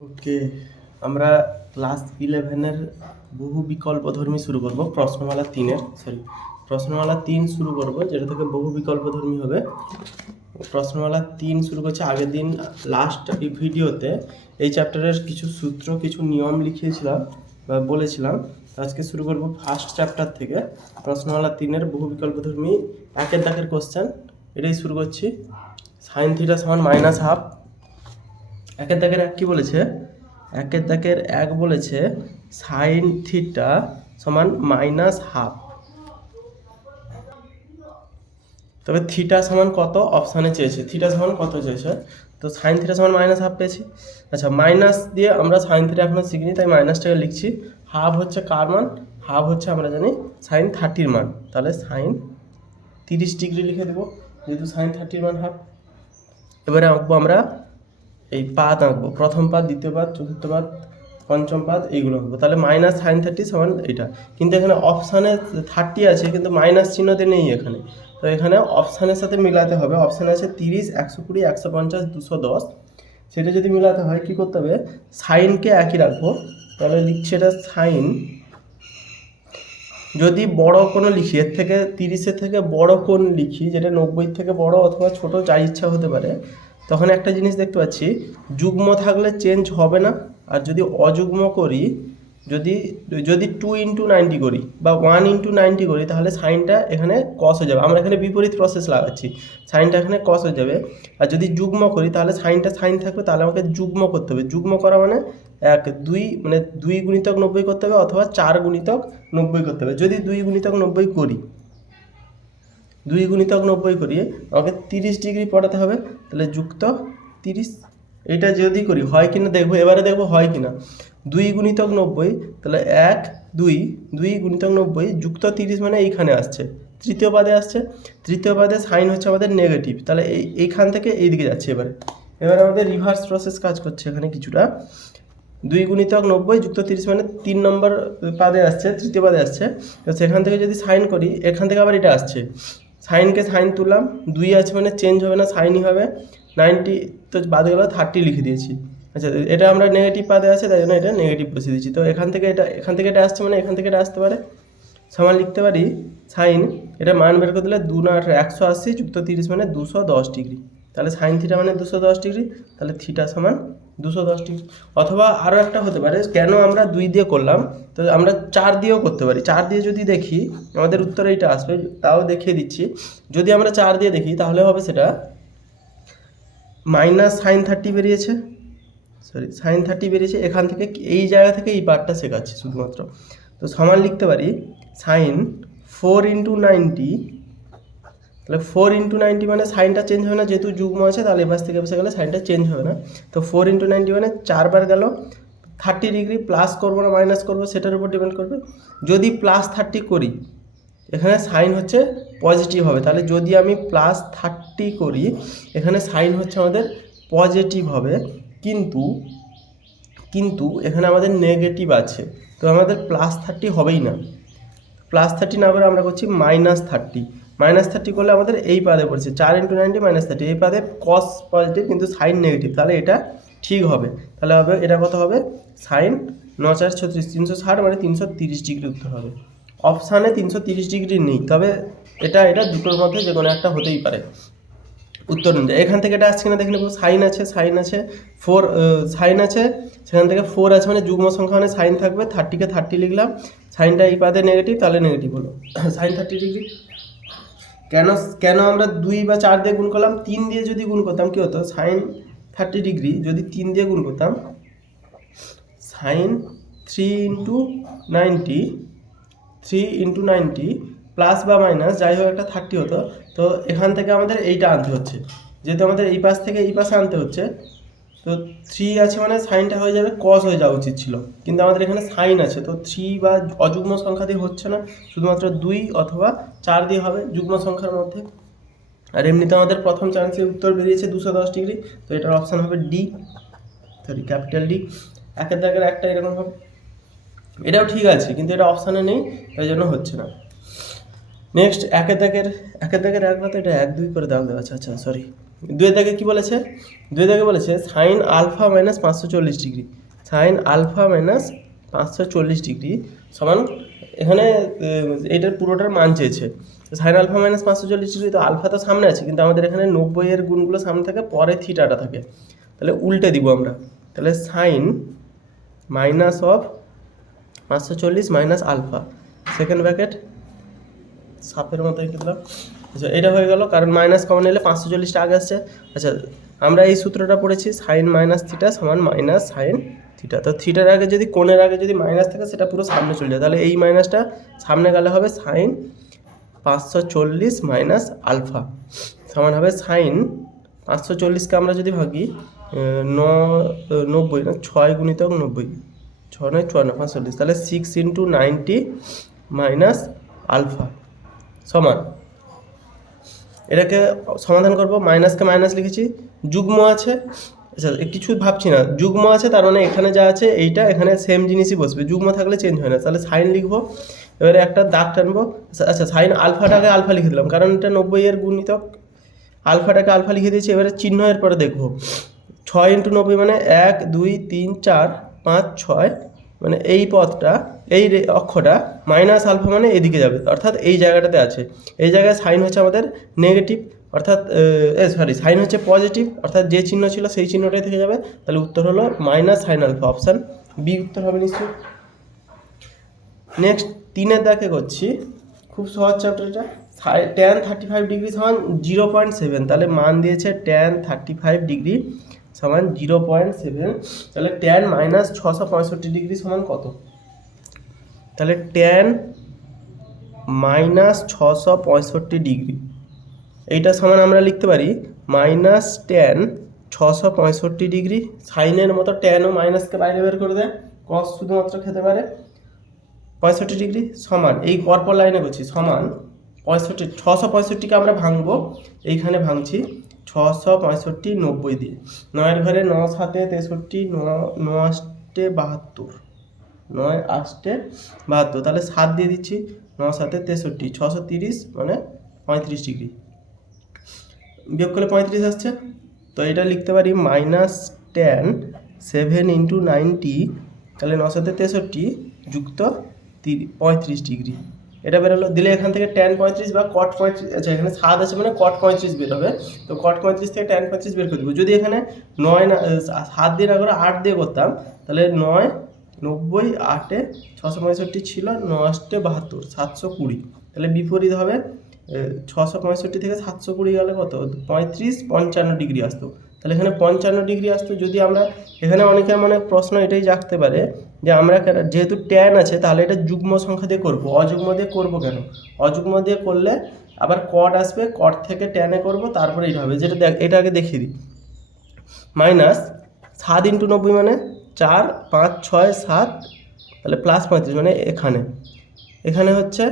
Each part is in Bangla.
ওকে, আমরা ক্লাস ইলেভেনের বহু বিকল্পধর্মী শুরু করব, প্রশ্নমালা তিনের সরি প্রশ্নমালা তিন শুরু করব, যেটা থেকে বহু বিকল্পধর্মী হবে। প্রশ্নমালা তিন শুরু করছে আগের দিন লাস্ট এই ভিডিওতে, এই চ্যাপ্টারের কিছু সূত্র, কিছু নিয়ম লিখিয়েছিলাম, বা বলেছিলাম, আজকে শুরু করব ফার্স্ট চ্যাপ্টার থেকে। প্রশ্নমালা তিনের বহু বিকল্পধর্মী একের দাগের কোশ্চেন এটাই শুরু করছি। সাইন থিটা সমান মাইনাস হাফ একের দাগের এক কী বলেছে? একের দাগের এক বলেছে সাইন থিটা সমান মাইনাস হাফ তবে থিটা সমান কত? অপশানে চেয়েছে। থিটা সমান কত চেয়েছে? তো সাইন থিটা সমান মাইনাস হাফ পেয়েছি। আচ্ছা মাইনাস দিয়ে আমরা সাইন থিটা এখনও শিখিনি, তাই মাইনাসটাকে লিখছি। হাফ হচ্ছে কার মান? হাফ হচ্ছে আমরা জানি সাইন থার্টির মান। তাহলে সাইন তিরিশ ডিগ্রি লিখে দেবো, যেহেতু সাইন থার্টির মান হাফ এবারে আঁকবো আমরা এই পাত আঁকবো প্রথম পাত দ্বিতীয় পাত চতুর্থ পাত পঞ্চম পাত এইগুলো আঁকবো তাহলে মাইনাস সাইন থার্টি সমান এইটা। কিন্তু এখানে অপশানে থার্টি আছে, কিন্তু মাইনাস চিহ্নতে নেই এখানে। তো এখানে অপশানের সাথে মিলাতে হবে। অপশানে আছে তিরিশ, একশো কুড়ি, একশো পঞ্চাশ, দুশো দশ। সেটা যদি মিলাতে হয়, কী করতে হবে? সাইনকে একই রাখব। তাহলে লিখছি এটা সাইন যদি বড় কোনো লিখি, এর থেকে তিরিশের থেকে বড় কোন লিখি, যেটা নব্বই থেকে বড় অথবা ছোট যা ইচ্ছা হতে পারে তখন একটা জিনিস দেখতে পাচ্ছি, যুগ্ম থাকলে চেঞ্জ হবে না, আর যদি অযুগ্ম করি, যদি যদি টু ইন্টু নাইনটি করি বা ওয়ান ইন্টু নাইনটি করি, তাহলে সাইনটা এখানে কস হয়ে যাবে। আমরা এখানে বিপরীত প্রসেস লাগাচ্ছি সাইনটা এখানে কস হয়ে যাবে। আর যদি যুগ্ম করি, তাহলে সাইনটা সাইন থাকবে, তাহলে আমাকে যুগ্ম করতে হবে। যুগ্ম করা মানে এক, দুই মানে দুই গুণিতক নব্বই করতে হবে অথবা চার গুণিতক নব্বই করতে হবে। যদি দুই গুণিতক নব্বই করি, দুই গুণিতক নব্বই করিয়ে আমাকে তিরিশ ডিগ্রি পড়াতে হবে তাহলে যুক্ত তিরিশ। এটা যদি করি, হয় কিনা দেখব, এবারে দেখব হয় কিনা। দুই গুণিতক নব্বই, তাহলে এক, দুই দুই গুণিতক নব্বই যুক্ত তিরিশ মানে এইখানে আসছে। তৃতীয় পাদে আসছে। তৃতীয় পাদে সাইন হচ্ছে আমাদের নেগেটিভ তাহলে এই, এইখান থেকে এই দিকে যাচ্ছে এবারে। এবারে আমাদের রিভার্স প্রসেস কাজ করছে এখানে কিছুটা। দুই গুণিতক নব্বই যুক্ত তিরিশ মানে তিন নম্বর পাদে আসছে, তৃতীয় পাদে আসছে। তো সেখান থেকে যদি সাইন করি, এখান থেকে আবার এটা আসছে। সাইনকে সাইন তুললাম, দুই আছে মানে চেঞ্জ হবে না, সাইনই হবে। নাইনটি, তো বাদ গেল, থার্টি লিখে দিয়েছি। আচ্ছা এটা আমরা নেগেটিভ পাদে আছে, তাই জন্য এটা নেগেটিভ বসিয়ে দিচ্ছি তো এখান থেকে এটা, এখান থেকে এটা আসছে মানে এখান থেকে এটা আসতে পারে। সমান লিখতে পারি, সাইন, এটা মান বের করে দিলে দু না একশো আশি, যুক্ত তিরিশ মানে দুশো দশ ডিগ্রি। তাহলে সাইন থিটা মানে দুশো দশ ডিগ্রি, তাহলে থিটা সমান দুশো দশটি। অথবা আরও একটা হতে পারে, কেন আমরা দুই দিয়ে করলাম? তো আমরা চার দিয়েও করতে পারি। চার দিয়ে যদি দেখি, আমাদের উত্তর এইটা আসবে, তাও দেখিয়ে দিচ্ছি। যদি আমরা চার দিয়ে দেখি, তাহলে হবে সেটা মাইনাস সাইন থার্টি বেরিয়েছে। সরি, সাইন থার্টি বেরিয়েছে। এখান থেকে এই জায়গা থেকে এই পার্টটা শেখাচ্ছি শুধুমাত্র। তো সমান লিখতে পারি, সাইন ফোর ইন্টু নাইনটি তাহলে ফোর ইন্টু নাইনটি মানে সাইনটা চেঞ্জ হবে না, যেহেতু যুগ্ম আছে তাহলে এবার থেকে বসে গেলে সাইনটা চেঞ্জ হবে না। তো ফোর ইন্টু নাইনটি মানে চারবার গেল থার্টি ডিগ্রি প্লাস করব না মাইনাস করব, সেটার উপর ডিপেন্ড করবে। যদি প্লাস থার্টি করি, এখানে সাইন হচ্ছে পজিটিভ হবে। তাহলে যদি আমি প্লাস থার্টি করি, এখানে সাইন হচ্ছে আমাদের পজিটিভ হবে। কিন্তু কিন্তু এখানে আমাদের নেগেটিভ আছে। তো আমাদের প্লাস থার্টি হবেই না। প্লাস থার্টি না করে আমরা করছি মাইনাস থার্টি মাইনাস থার্টি করলে আমাদের এই পাদে পড়ছে। চার ইন্টু নাইনটি মাইনাস থার্টি এই পাদে কস পজিটিভ কিন্তু সাইন নেগেটিভ তাহলে এটা ঠিক হবে। তাহলে হবে, এটা কত হবে? সাইন ন চার ছত্রিশ। তিনশো ষাট মানে তিনশো তিরিশ ডিগ্রি উত্তর হবে। অপশানে তিনশো তিরিশ ডিগ্রি নেই। তবে এটা এটা দুটোর মধ্যে যে কোনো একটা হতেই পারে। উত্তর অনুযায়ী এখান থেকে এটা আসছে কিনা দেখে নেব। সাইন আছে সাইন আছে ফোর সাইন আছে। সেখান থেকে ফোর আছে মানে যুগ্ম সংখ্যা মানে সাইন থাকবে। থার্টিকে থার্টি লিখলাম। সাইনটা এই পাদে নেগেটিভ তাহলে নেগেটিভ হলো। Sine thirty degree. কেন কেন আমরা দুই বা চার দিয়ে গুণ করলাম? তিন দিয়ে যদি গুণ করতাম, কী হতো? সাইন থার্টি ডিগ্রি যদি তিন দিয়ে গুণ করতাম sine three into ninety three into ninety plus বা মাইনাস যাই হোক একটা থার্টি হতো। তো এখান থেকে আমাদের এইটা আনতে হচ্ছে। যেহেতু আমাদের এই পাশ থেকে এই পাশে আনতে হচ্ছে তো থ্রি আছে মানে সাইনটা হয়ে যাবে কস হয়ে যাওয়া উচিত ছিল। কিন্তু আমাদের এখানে সাইন আছে, তো থ্রি বা অযুগ্ম সংখ্যা দিয়ে হচ্ছে না, শুধুমাত্র দুই অথবা চার দিয়ে হবে যুগ্ম সংখ্যার মধ্যে। আর এমনিতে আমাদের প্রথম চান্সে উত্তর বেরিয়েছে দুশো দশ ডিগ্রি তো এটার অপশান হবে ডি সরি ক্যাপিটাল ডি একের দাগের একটা এরকম হবে। এটাও ঠিক আছে, কিন্তু এটা অপশানে নেই, তাই জন্য হচ্ছে না। নেক্সট একের দাগের একের দাগের এক না তো এটা এক দুই করে দাগ দেওয়া আছে। আচ্ছা সরি দুয়ের দাগে কী বলেছে? দুয়ের দাগে বলেছে, সাইন আলফা মাইনাস পাঁচশো চল্লিশ ডিগ্রি। সাইন আলফা মাইনাস পাঁচশো চল্লিশ ডিগ্রি সমান, এখানে এটার পুরোটার মান চেয়েছে। সাইন আলফা মাইনাস পাঁচশো চল্লিশ ডিগ্রি, তো আলফা তো সামনে আছে, কিন্তু আমাদের এখানে নব্বইয়ের গুণগুলো সামনে থাকে, পরে থিটাটা থাকে। তাহলে উল্টে দিব আমরা। তাহলে সাইন মাইনাস অফ পাঁচশো চল্লিশ মাইনাস আলফা। সেকেন্ড ব্র্যাকেট, সাপের মতো দিলাম। আচ্ছা এটা হয়ে গেল, কারণ মাইনাস কমন এলে পাঁচশো চল্লিশটা আগে আসছে। আচ্ছা আমরা এই সূত্রটা পড়েছি সাইন মাইনাস থিটা সমান মাইনাস সাইন থিটা তো থিটার আগে যদি, কোণের আগে যদি মাইনাস থাকে, সেটা পুরো সামনে চলে যায়। তাহলে এই মাইনাসটা সামনে গেলে হবে সাইন পাঁচশো চল্লিশ মাইনাস আলফা সমান হবে সাইন পাঁচশো চল্লিশকে আমরা যদি ভাগি ন নব্বই, না, ছয় গুণিতক নব্বই। ছ নয়, চুয়ান্ন পাঁচচল্লিশ তাহলে six into ninety minus alpha সমান। এটাকে সমাধান করব মাইনাসকে মাইনাস লিখেছি যুগ্ম আছে আচ্ছা কিছু ভাবছি না যুগ্ম আছে তার মানে এখানে যা আছে এইটা এখানে সেম জিনিসই বসবে যুগ্ম থাকলে চেঞ্জ হয় না তাহলে সাইন লিখব এবারে একটা দাগ টানবো আচ্ছা, আচ্ছা সাইন আলফাটাকে আলফা লিখে দিলাম কারণ এটা নব্বই এর গুণিতক আলফাটাকে আলফা লিখে দিয়েছি এবারে চিহ্ন এর পরে দেখব ছয় ইন্টু নব্বই মানে এক দুই তিন চার পাঁচ ছয় মানে এই পথটা, এই অক্ষটা মাইনাস আলফা মানে এদিকে যাবে, অর্থাৎ এই জায়গাটাতে আছে। এই জায়গায় সাইন হচ্ছে আমাদের নেগেটিভ অর্থাৎ সরি সাইন হচ্ছে পজিটিভ অর্থাৎ যে চিহ্ন ছিল সেই চিহ্নটাই থেকে যাবে। তাহলে উত্তর হলো minus sine alpha option B উত্তর হবে নিশ্চয়ই। নেক্সট তিনের দাকে করছি, খুব সহজ চ্যাপ্টার এটা। ট্যান থার্টি ফাইভ ডিগ্রি সমান জিরো পয়েন্ট সেভেন তাহলে মান দিয়েছে ট্যান থার্টি ফাইভ ডিগ্রি সমান জিরো পয়েন্ট সেভেন, তাহলে ট্যান মাইনাস ছশো পঁয়ষট্টি ডিগ্রি সমান কত? তাহলে ট্যান মাইনাস ছশো পঁয়ষট্টি ডিগ্রি। এইটা সমান আমরা লিখতে পারি মাইনাস ট্যান ছশো পঁয়ষট্টি ডিগ্রি। সাইনের মতো ট্যানও মাইনাসকে বাইরে বের করে দেয় কস শুধুমাত্র খেতে পারে পঁয়ষট্টি ডিগ্রি সমান, এই পরপর লাইনে করছি, সমান পঁয়ষট্টি, ছশো পঁয়ষট্টিকে আমরা ভাঙবো, এইখানে ভাঙছি ছশো পঁয়ষট্টি নব্বই দিয়ে নয়ের ঘরে ন সাতে তেষট্টি ন ন আষ্টে বাহাত্তর। নয় আষ্টে বাহাত্তর। তাহলে সাত দিয়ে দিচ্ছি ন সাতে তেষট্টি। ছশো তিরিশ মানে পঁয়ত্রিশ ডিগ্রি। বিয়োগ করলে পঁয়ত্রিশ আসছে। তো এটা লিখতে পারি minus ten seven into ninety, তাহলে নশোতে তেষট্টি যুক্ত তিরি পঁয়ত্রিশ ডিগ্রি। এটা বেরোলো দিলে এখান থেকে টেন পঁয়ত্রিশ বা কট পঁয়ত্রিশ আচ্ছা এখানে সাত আছে মানে কট পঁয়ত্রিশ বের হবে। তো কট পঁয়ত্রিশ থেকে টেন পঁয়ত্রিশ বের করে দেবো। যদি এখানে নয় না সাত দিয়ে না করে আট দিয়ে করতাম, তাহলে নয়, নব্বই, আটে ছশো পঁয়ষট্টি ছিল নষ্টে বাহাত্তর, সাতশো কুড়ি। তাহলে বিপরীত হবে ছশো পঁয়ষট্টি থেকে সাতশো কুড়ি গেলে কত? পঁয়ত্রিশ পঞ্চান্ন ডিগ্রি আসতো। তাহলে এখানে পঞ্চান্ন ডিগ্রি আসতো। যদি আমরা, এখানে অনেকের মানে প্রশ্ন এটাই জাগতে পারে যে আমরা যেহেতু ট্যান আছে, তাহলে এটা যুগ্ম সংখ্যা দিয়ে করব। অযুগ্ম দিয়ে করব কেন? অযুগ্ম দিয়ে করলে আবার কট আসবে কট থেকে ট্যানে করব, তারপরে এটা হবে। যেটা দেখ, এটা আগে দেখিয়ে দিই। মাইনাস সাত ইন্টু নব্বই মানে চার, পাঁচ, ছয়, সাত, তাহলে প্লাস পঁয়ত্রিশ মানে এখানে। এখানে হচ্ছে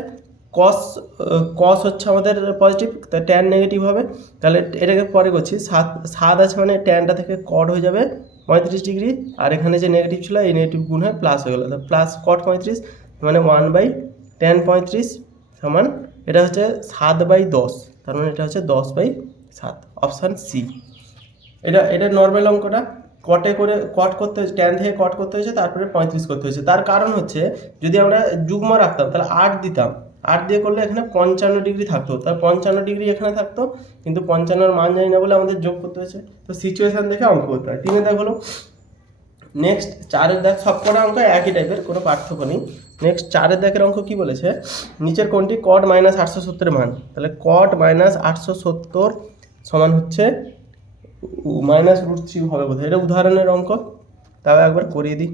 কস কস হচ্ছে আমাদের পজিটিভ তা ট্যান নেগেটিভ হবে। তাহলে এটাকে পরে করছি, সাত সাত আছে মানে ট্যানটা থেকে কট হয়ে যাবে পঁয়ত্রিশ ডিগ্রি, আর এখানে যে নেগেটিভ ছিল, এই নেগেটিভ গুণ হয়ে প্লাস হয়ে গেলো। প্লাস কট পঁয়ত্রিশ মানে ওয়ান বাই টেন পঁয়ত্রিশ সমান, এটা হচ্ছে সাত বাই দশ, তার মানে এটা হচ্ছে দশ বাই সাত অপশান সি এটা এটা নর্মাল অঙ্কটা কটে করে কট করতে হয়েছে টেন থেকে কট করতে হয়েছে, তারপরে পঁয়ত্রিশ করতে হয়েছে। তার কারণ হচ্ছে, যদি আমরা যুগ্ম রাখতাম, তাহলে আট দিতাম। আট দিয়ে করলে এখানে পঞ্চান্ন ডিগ্রি থাকতো। তার পঞ্চান্ন ডিগ্রি এখানে থাকতো, কিন্তু পঞ্চান্নর মান জানি না বলে আমাদের যোগ করতে হয়েছে। তো সিচুয়েশান দেখে অঙ্ক করতে হয়। তিনে দেখ হলো। নেক্সট চারের দেখ, সব কটা অঙ্ক একই টাইপের কোনো পার্থক্য নেই। নেক্সট চারের দেখের অঙ্ক কি বলেছে? নিচের কোনটি কট মাইনাস আটশো সত্তরের মান। তাহলে কট মাইনাস আটশো সত্তর সমান হচ্ছে মাইনাস রুট থ্রি হবে বোধহয়। এটা উদাহরণের অঙ্ক। তাও একবার করিয়ে দিই।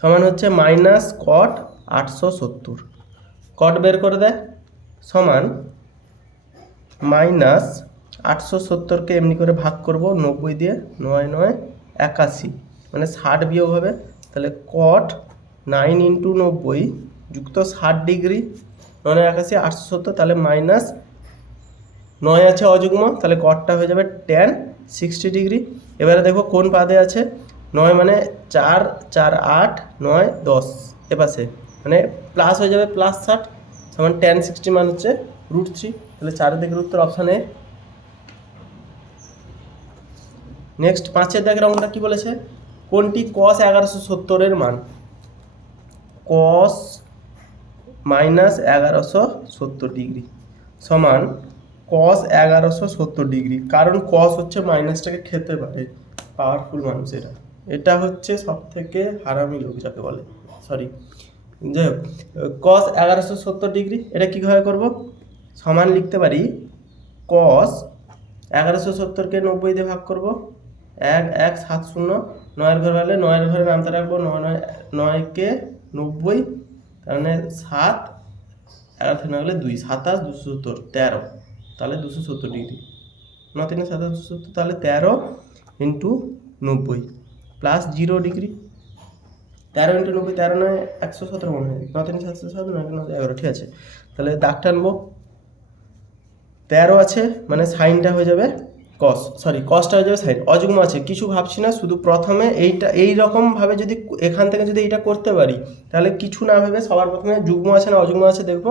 সমান হচ্ছে মাইনাস কট আটশো সত্তর। কট বের করে দেয় সমান মাইনাস আটশো সত্তরকে এমনি করে ভাগ করব, নব্বই দিয়ে নয় নয় একাশি। মানে ষাট বিয়োগ হবে, তাহলে কট নাইন ইন্টু নব্বই যুক্ত ষাট ডিগ্রি, নয় নয় একাশি, আটশো সত্তর, তাহলে মাইনাস নয় আছে অযুগ্ম, তাহলে কটটা হয়ে যাবে টেন সিক্সটি ডিগ্রি। এবারে দেখো কোন পাদে আছে, নয় মানে চার চার আট, নয় দশ এপাশে মানে প্লাস হয়ে যাবে প্লাস ষাট, সমান টেন সিক্সটি মান হচ্ছে রুট থ্রি তাহলে চারের দিকের উত্তর অপশান এ নেক্সট পাঁচের দাগের অঙ্কটা কি বলেছে? কোনটি কস এগারোশো সত্তরের মান? কস মাইনাস এগারোশো সত্তর ডিগ্রি সমান কস এগারোশো সত্তর ডিগ্রি কারণ কস হচ্ছে মাইনাসটাকে খেতে পারে পাওয়ারফুল মানুষ এটা এটা হচ্ছে সব থেকে হারামি লোক যাকে বলে সরি যাই হোক কস এগারোশো সত্তর ডিগ্রি, এটা কীভাবে করব? সমান লিখতে পারি কস এগারোশো সত্তরকে নব্বই দিয়ে ভাগ করব, এক এক, সাত, শূন্য, নয়ের ঘর হলে নয়ের ঘরে নামতে রাখব, নয় নয় নয়কে নব্বই, তার মানে সাত, এগারো থেকে হলে দুই, সাতাশ, দুশো সত্তর, তেরো, তাহলে দুশো সত্তর ডিগ্রি। ন, তিনে, সাতাশ, দুশো সত্তর, তাহলে তেরো ইন্টু নব্বই প্লাস জিরো ডিগ্রি। তেরো ইন্টু নব্বই, তেরো নয়, একশো সতেরো মনে হয়। ন, তিন সাতশো সাত, নয় নয়, এগারো, ঠিক আছে। তাহলে দাগ টানবো তেরো আছে মানে সাইনটা হয়ে যাবে কস সরি কসটা হয়ে যাবে সাইন অযুগ্ম আছে, কিছু ভাবছি না, শুধু প্রথমে এইটা, এই রকমভাবে যদি এখান থেকে যদি এইটা করতে পারি, তাহলে কিছু না ভেবে সবার প্রথমে যুগ্ম আছে না অযুগ্ম আছে দেখব।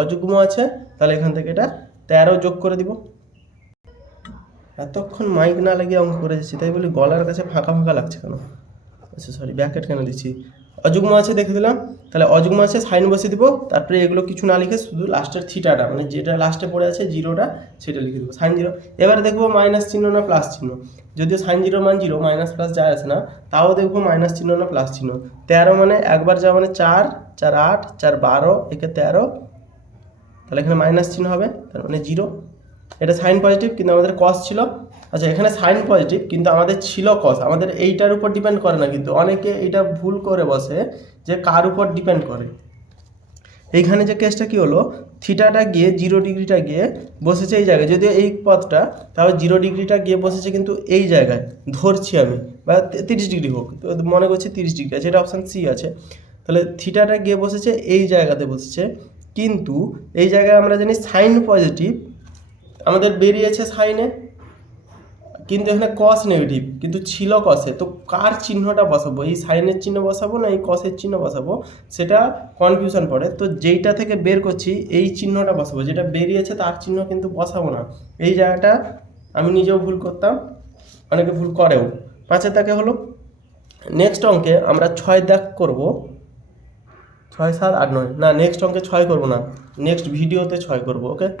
অযুগ্ম আছে, তাহলে এখান থেকে এটা তেরো যোগ করে দিব। এতক্ষণ মাইক না লাগিয়ে অঙ্ক করে যাচ্ছি তাই বলি গলার কাছে ফাঁকা ফাঁকা লাগছে কেন? আচ্ছা সরি ব্যাকেট কেন দিচ্ছি? অযুগ্ম আছে দেখে দিলাম। তাহলে অযুগ্ম আছে সাইন বসে দিব। তারপরে এগুলো কিছু না লিখে শুধু লাস্টের থিটাটা মানে যেটা লাস্টে পড়ে আছে জিরোটা সেটা লিখে দেবো। সাইন জিরো এবারে দেখব মাইনাস চিহ্ন না প্লাস চিহ্ন। যদিও সাইন জিরো মান জিরো মাইনাস প্লাস যায় আছে না, তাও দেখব মাইনাস চিহ্ন না প্লাস চিহ্ন। তেরো মানে একবার যা মানে চার চার আট, চার বারো, একে তেরো। তাহলে এখানে মাইনাস চিহ্ন হবে, তার মানে জিরো এটা সাইন পজিটিভ কিন্তু আমাদের কস ছিল। আচ্ছা এখানে সাইন পজিটিভ কিন্তু আমাদের ছিল কস আমাদের এইটার উপর ডিপেন্ড করে না কিন্তু অনেকে এটা ভুল করে বসে যে কার উপর ডিপেন্ড করে। এইখানে যে কেসটা কি হলো? থিটাটা গিয়ে জিরো ডিগ্রিটা গিয়ে বসেছে এই জায়গায়, যদিও এই পথটা তাহলে জিরো ডিগ্রিটা গিয়ে বসেছে কিন্তু এই জায়গায়, ধরছি আমি, বা তিরিশ ডিগ্রি হোক, তো মনে করছি তিরিশ ডিগ্রি আছে এটা অপশান সি আছে। তাহলে থিটাটা গিয়ে বসেছে, এই জায়গাতে বসেছে, কিন্তু এই জায়গায় আমরা জানি সাইন পজিটিভ আমাদের বেরিয়েছে সাইনে কিন্তু এখানে কস নেগেটিভ কিন্তু ছিল কসে তো কার চিহ্নটা বসাবো? এই সাইনের চিহ্ন বসাবো না এই কসের চিহ্ন বসাবো? সেটা কনফিউশন পড়ে। তো যেইটা থেকে বের করছি, এই চিহ্নটা বসাবো। যেটা বেরিয়েছে তার চিহ্ন কিন্তু বসাবো না। এই জায়গাটা আমি নিজেও ভুল করতাম, অনেকে ভুল করেও। পাঁচের তাকে হলো নেক্সট অঙ্কে আমরা ছয় দাগ করব। ছয়, সাত, আট, নয়। না নেক্সট অঙ্কে ছয় করব না। নেক্সট ভিডিওতে ছয় করব ওকে